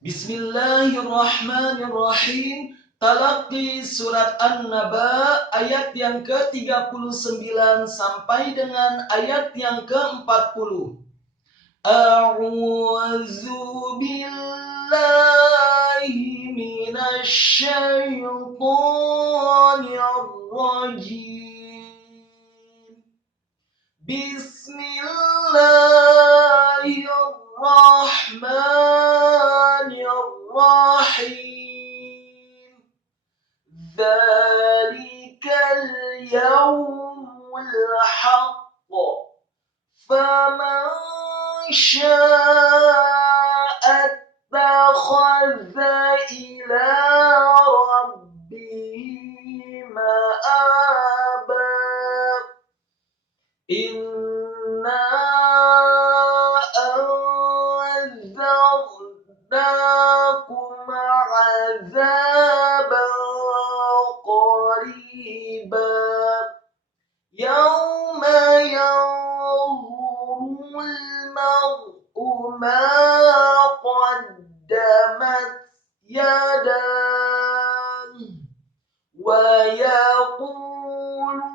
Bismillahirrahmanirrahim. Talaqi surat An-Naba ayat yang ke-39 sampai dengan ayat yang ke-40. A'udzu billahi minasy syaithanir rajim. Bismillahirrahmanirrahim. Dzalikal yaumul haqq. Faman syaa'a ittakhadha ila rabbihi ma'aba. Inna anzarnakum 'adzaban qariba yawma yanzurul mar'u ma qaddamat yadahu wa yaqulul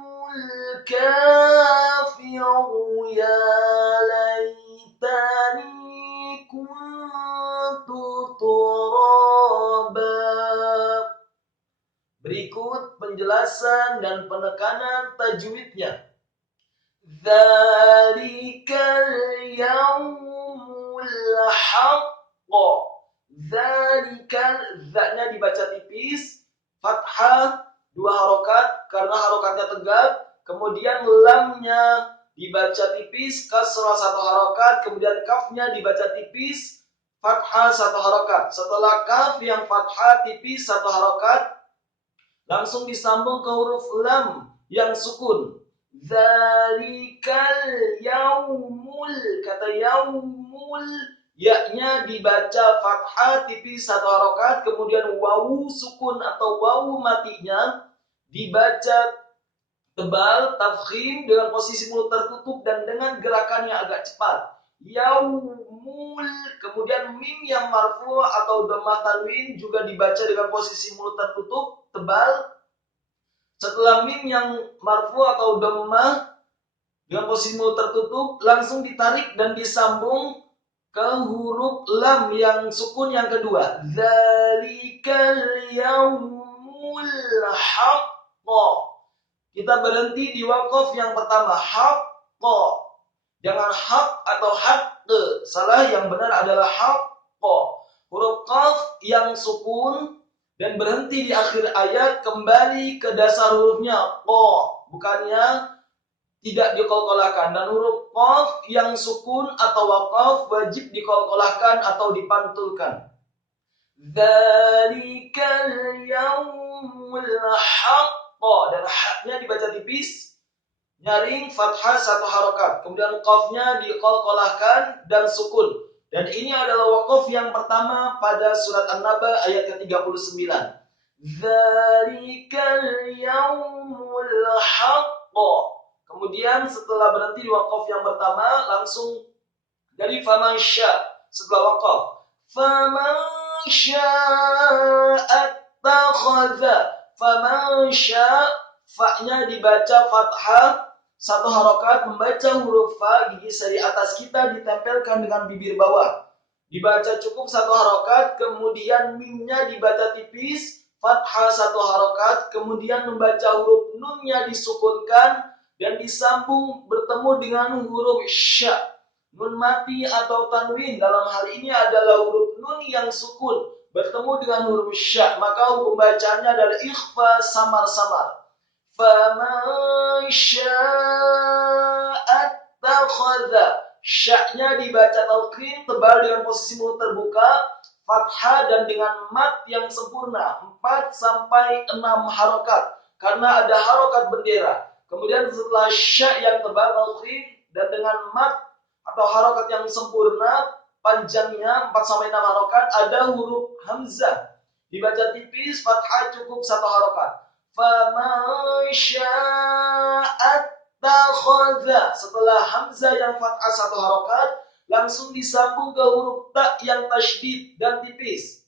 kafiru ya laitani kuntu turaba. Berikut penjelasan dan penekanan tajwidnya. Dzalikal yaumul haqq. Dzalikal, za-nya dibaca tipis, fathah 2 harokat karena harokatnya tegak. Kemudian lamnya dibaca tipis, kasrah 1 harokat. Kemudian kafnya dibaca tipis, fathah 1 harokat. Setelah kaf yang fathah tipis 1 harokat, langsung disambung ke huruf lam yang sukun. Dzalikal yaumul, kata yaumul, ya-nya dibaca fathah tipis 1 harokat, kemudian wawu sukun atau wawu matinya dibaca tebal, tafkhim dengan posisi mulut tertutup dan dengan gerakan yang agak cepat. Yaumul, kemudian mim yang marfu atau dhammah tanwin juga dibaca dengan posisi mulut tertutup, tebal. Setelah mim yang marfu atau dhammah dengan posisi mulut tertutup, langsung ditarik dan disambung ke huruf lam yang sukun yang kedua. Dzalikal yaumul haqq. Kita berhenti di waqaf yang pertama, haqq. Jangan haq atau haqq. Salah, yang benar adalah haqq. Huruf qaf yang sukun dan berhenti di akhir ayat, kembali ke dasar hurufnya qa, bukannya tidak diqalqalahkan. Dan huruf qaf yang sukun atau waqaf wajib diqalqalahkan atau dipantulkan. Dzalikal yaumul haqq, dan haknya dibaca tipis, nyaring fathah 1 harokat. Kemudian qafnya diqalqalahkan dan sukun. Dan ini adalah waqaf yang pertama pada surat An-Naba ayat ke-39. Dzalikal yaumul haqq. Kemudian setelah berhenti di waqaf yang pertama, langsung dari faman sya. Setelah waqaf, faman sya'a ittakhadha. Faman sya', fa-nya dibaca fathah 1 harokat, membaca huruf fa, gigi seri atas kita ditempelkan dengan bibir bawah. Dibaca cukup 1 harokat, kemudian mimnya dibaca tipis, fathah 1 harokat, kemudian membaca huruf nunnya disukunkan dan disambung bertemu dengan huruf sya. Nun mati atau tanwin dalam hal ini adalah huruf nun yang sukun bertemu dengan huruf sya, maka hukum bacaannya adalah ikhfa samar-samar. Faman syaa'a ittakhadha. Sya-nya dibaca talqin tebal dengan posisi mulut terbuka, fathah dan dengan mat yang sempurna 4 sampai 6 harokat karena ada harokat bendera. Kemudian setelah sya yang tebal talqin dan dengan mat atau harokat yang sempurna, panjangnya 4 sampai 6 harokat, ada huruf hamzah. Dibaca tipis, fathah cukup 1 harokat. Faman syaa'a ittakhadha. Setelah hamzah yang fathah 1 harokat, langsung disambung ke huruf ta yang tasydid dan tipis.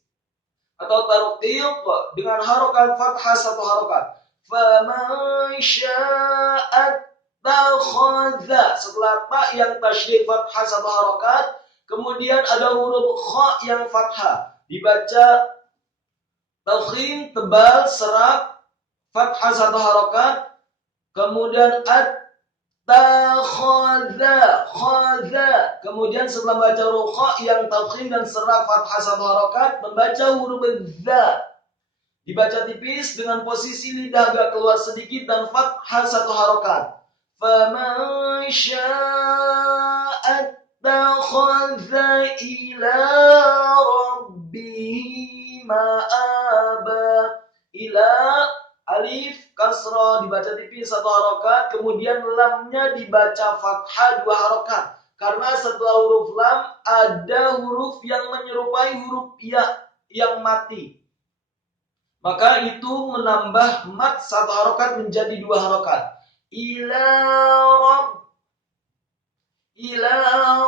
Atau tarqiq dengan harokat fathah satu harokat. Faman syaa'a takhadha. Setelah ta yang tasydid fathah satu harokat, kemudian ada huruf kha yang fathah. Dibaca tafkhim tebal serak fathah satu harokat. Kemudian khadha. Kemudian setelah membaca huruf kha yang tafkhim dan serak fathah satu harokat, membaca huruf dza. Dibaca tipis dengan posisi lidah agak keluar sedikit dan fathah satu harokat. Faman syaa'a takhadha ila rabbihi ma'aba. Ila alif kasrah dibaca tipis satu harokat, kemudian lamnya dibaca fathah dua harokat. Karena setelah huruf lam ada huruf yang menyerupai huruf ya yang mati. Maka itu menambah mat satu harokat menjadi dua harokat. Ila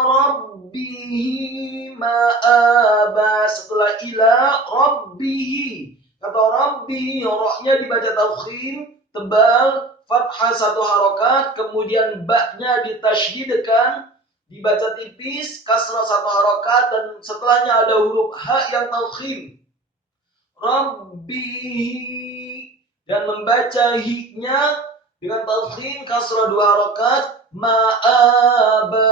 rabbihi ma'aba. Setelah ila rabbihi, kata rabbihi, rohnya dibaca tafkhim tebal fathah satu harokat, kemudian ba-nya ditasydidkan dibaca tipis kasrah satu harokat, dan setelahnya ada huruf ha yang tafkhim rabbihi, dan membaca hi-nya dengan tafkhim kasrah dua harokat. Ma'aba,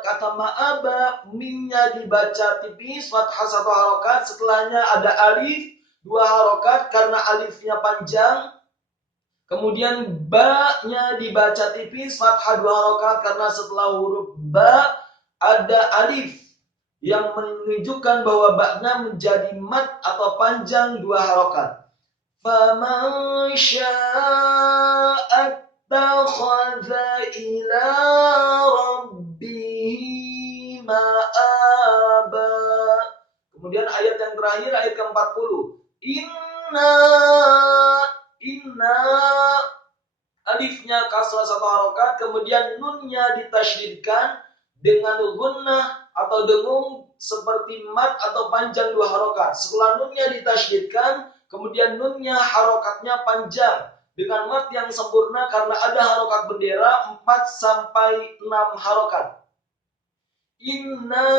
kata ma'aba, mimnya dibaca tipis fathah satu harokat, setelahnya ada alif dua harokat karena alifnya panjang. Kemudian ba-nya dibaca tipis fathah dua harokat karena setelah huruf ba ada alif yang menunjukkan bahwa ba-nya menjadi mat atau panjang dua harokat. Faman syaa'a takhadha ila rabbihi ma'aba. Kemudian ayat yang terakhir, ayat ke-40. Inna alifnya kasrah satu harokat, kemudian nunnya ditasydidkan dengan gunnah atau dengung seperti mat atau panjang dua harokat. Setelah nunnya ditasydidkan, kemudian nunnya harokatnya panjang dengan mat yang sempurna karena ada harokat bendera 4-6 harokat. Inna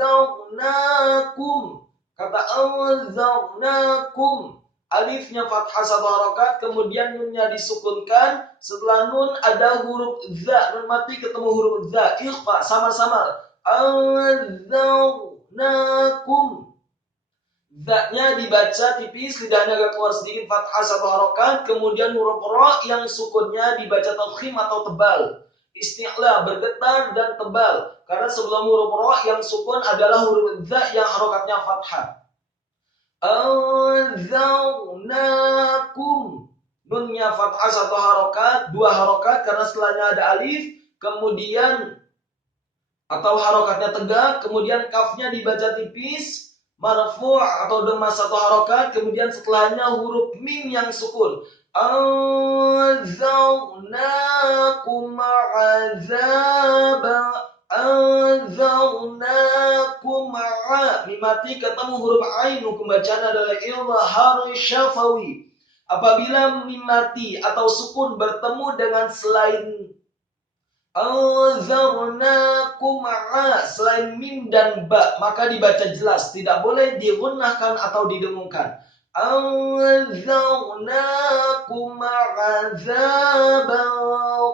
anzarnakum. Kata anzarnakum, alifnya fathah satu harokat, kemudian nunnya disukunkan. Setelah nun ada huruf za, nun mati ketemu huruf za, ikhfa sama-sama. Anzarnakum. Za-nya dibaca tipis, lidahnya agak keluar sedikit fathah satu harokat, kemudian huruf ra yang sukunnya dibaca tafkhim atau tebal. Isti'la, bergetar dan tebal. Karena sebelum huruf ra yang sukun adalah huruf za yang harokatnya fathah. Anzarnakum. Nunnya fathah satu harokat, dua harokat karena setelahnya ada alif, kemudian atau harokatnya tegak, kemudian kafnya dibaca tipis, marfu' atau dhamma satu harokat, kemudian setelahnya huruf mim yang sukun. Anzarnakum mimati ketemu huruf ain, hukum bacaan adalah izhar syafawi. Apabila mimati atau sukun bertemu dengan selain anzarnakum selain mim dan ba, maka dibaca jelas, tidak boleh digunnahkan atau didengungkan. Anzarnakum azaban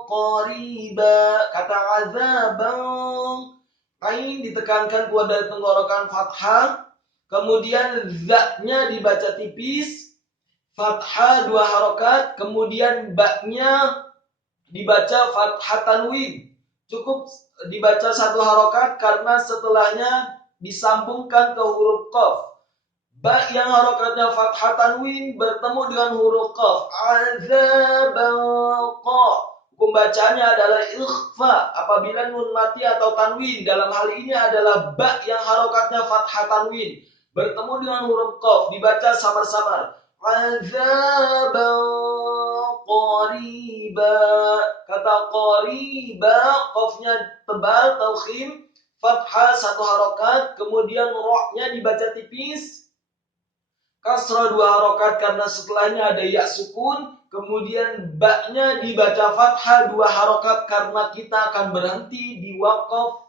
qariba. Kata azaban, ain ditekankan kuat dari tenggorokan fathah, kemudian za-nya dibaca tipis fathah dua harokat, kemudian ba-nya dibaca fathah tanwin. Cukup dibaca satu harokat karena setelahnya disambungkan ke huruf qaf. Ba yang harokatnya fathah tanwin bertemu dengan huruf qaf. Azaban qa. Hukum bacaannya adalah ikhfa apabila nun mati atau tanwin. Dalam hal ini adalah ba yang harokatnya fathah tanwin bertemu dengan huruf qaf, dibaca samar-samar. azaban qariba. Kata qariba, qafnya tebal, taukhim, fathah 1 harokat, kemudian rohnya dibaca tipis, kasrah 2 harokat karena setelahnya ada ya sukun, kemudian baknya dibaca fathah 2 harokat karena kita akan berhenti di waqaf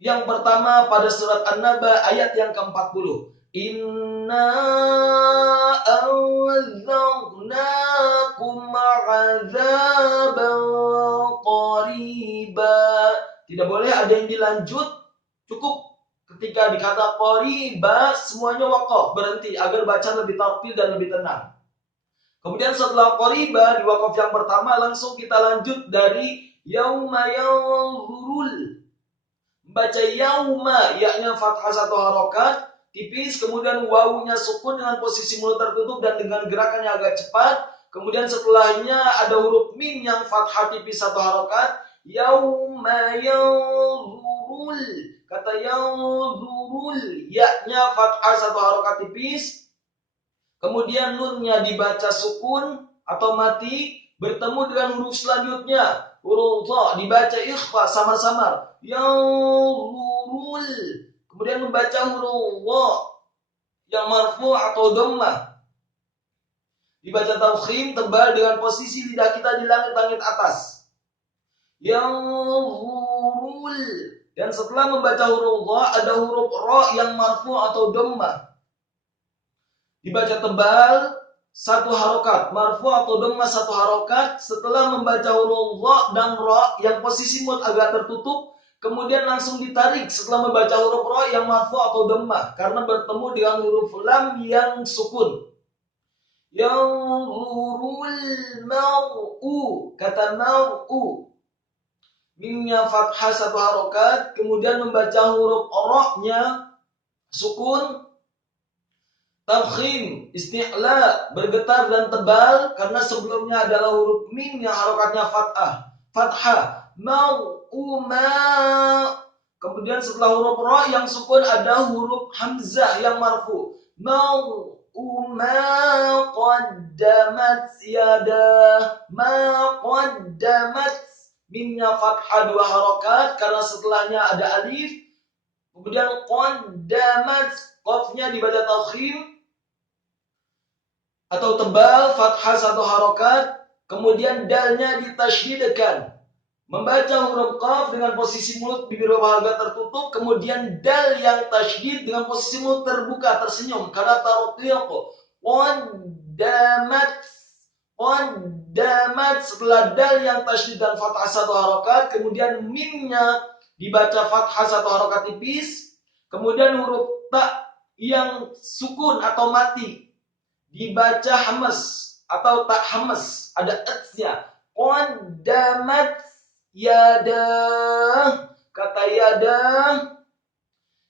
yang pertama pada surat An-Naba ayat yang ke-40. Inna anzarnakum azaban qariba. Tidak boleh ada yang dilanjut, cukup ketika dikata qariba semuanya waqaf, berhenti agar baca lebih tartil dan lebih tenang. Kemudian setelah qariba di waqaf yang pertama langsung kita lanjut dari yauma yanzurul. Baca yauma, yaknya fathah 1 harokat, tipis, kemudian wawunya sukun dengan posisi mulut tertutup dan dengan gerakan yang agak cepat. Kemudian setelahnya ada huruf mim yang fathah tipis 1 harokat, yauma yanzurul. Kata yanzurul, yaknya fathah 1 harokat tipis, kemudian nunnya dibaca sukun atau mati, bertemu dengan huruf selanjutnya. Huruf dha dibaca ikhfa samar-samar. Yanzurul. Kemudian membaca huruf wa yang marfu atau dhammah. Dibaca taukhim tebal dengan posisi lidah kita di langit-langit atas. Yanzurul. Dan setelah membaca huruf dha ada huruf ra yang marfu atau dhammah. Dibaca tebal 1 harokat, marfu atau dhammah 1 harokat. Setelah membaca huruf dha dan ra yang posisi mulut agak tertutup, kemudian langsung ditarik setelah membaca huruf ra yang marfu atau dhammah karena bertemu dengan huruf lam yang sukun. Yanzurul mar'u, kata mar'u, mimnya fathah 1 harokat, kemudian membaca huruf ra-nya sukun. Tafkhim, isti'la, bergetar dan tebal karena sebelumnya adalah huruf mim yang harokatnya fathah. Ma'uma. Kemudian setelah huruf ra yang sukun ada huruf hamzah yang marfu. Ma'uma qaddamat yadah. Ma qaddamat, mimnya fathah 2 harokat karena setelahnya ada alif. Kemudian qaddamat, qafnya dibaca tafkhim atau tebal, fathah 1 harokat, kemudian dalnya ditasydidkan. Membaca huruf qaf dengan posisi mulut bibir bawah agak tertutup, kemudian dal yang tasydid dengan posisi mulut terbuka, tersenyum karena tarqiq. Qaddamat, setelah dal yang tasydid dan fathah 1 harokat, kemudian mimnya dibaca fathah 1 harokat tipis, kemudian huruf ta yang sukun atau mati dibaca hamas atau tak hamas, ada etsnya. Qaddamat yadah, kata yadah,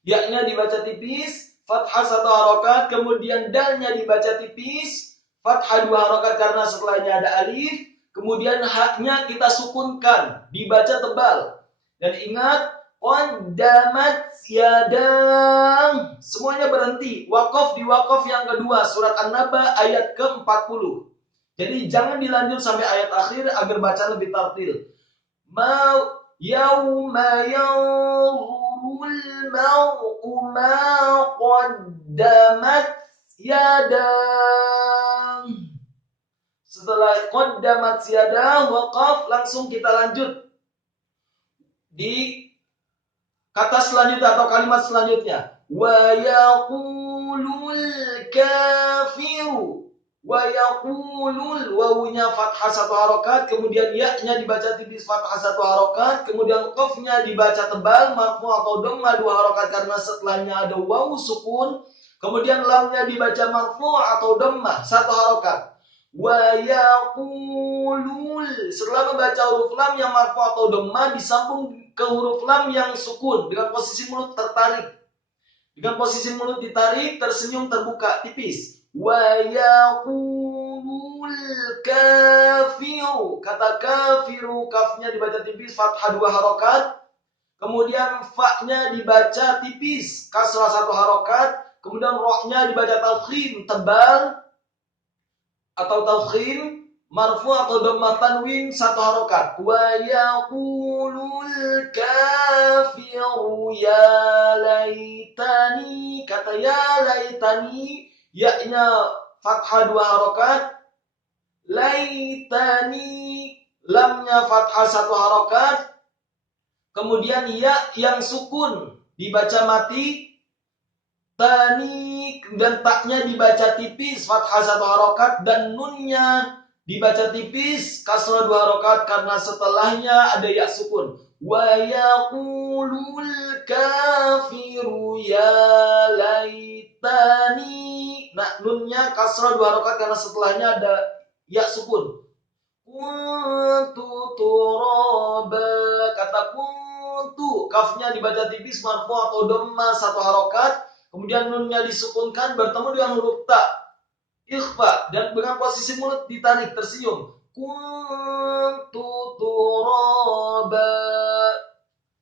yaknya dibaca tipis, fathah 1 harokat, kemudian dalnya dibaca tipis, fathah 2 harokat karena setelahnya ada alif, kemudian haknya kita sukunkan, dibaca tebal. Dan ingat, qaddamat yadah, semuanya berhenti. Waqaf di waqaf yang kedua, surat An-Naba ayat ke-40. Jadi jangan dilanjut sampai ayat akhir agar baca lebih tartil. Yauma yanzurul mar'u ma qaddamat yadah. Setelah qaddamat yadah, waqaf, langsung kita lanjut di kata selanjutnya atau kalimat selanjutnya. Wa yaqulul kafiru. Wa yaqulul, wawunya fathah 1 harokat, kemudian ya-nya dibaca tipis fathah 1 harokat, kemudian qafnya dibaca tebal, marfu atau dhammah 2 harokat karena setelahnya ada wawu sukun, kemudian lamnya dibaca marfu atau dhammah 1 harokat. Wa yaqulul, setelah membaca huruf lam yang marfu atau dhammah disambung ke huruf lam yang sukun dengan posisi mulut tertarik. Dengan posisi mulut ditarik, tersenyum terbuka tipis. Wa yaqulul kafiru, kata kafiru, kafnya dibaca tipis fathah 2 harokat, kemudian fa-nya dibaca tipis kasrah 1 harokat, kemudian rohnya dibaca tafkhim, tebal atau tafkhim, marfu atau dhammah tanwin satu harokat. Wa yaqulul kafiru ya laitani, kata ya laitani, ya-nya fathah dua harokat, laitani lamnya fathah satu harokat, kemudian ya yang sukun dibaca mati, tani dan taknya dibaca tipis fathah satu harokat, dan nunnya dibaca tipis kasrah dua harokat karena setelahnya ada ya sukun. Wa yaqulul kafiru ya laitani. Nah, nunnya kasrah dua harokat karena setelahnya ada ya sukun. Kuntu turaba, kata kuntu, kafnya dibaca tipis marfu atau dhammah satu harokat, kemudian nunnya disukunkan bertemu dengan huruf ta, ikhfa, dan dengan posisi mulut ditarik tersium. Kuntu turaba.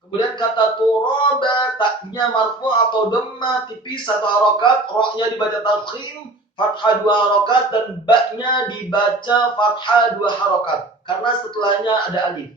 Kemudian kata turaba, taknya marfu atau dhammah tipis satu harokat, rohnya dibaca tafkhim fathah dua harokat, dan baknya dibaca fathah dua harokat karena setelahnya ada alif.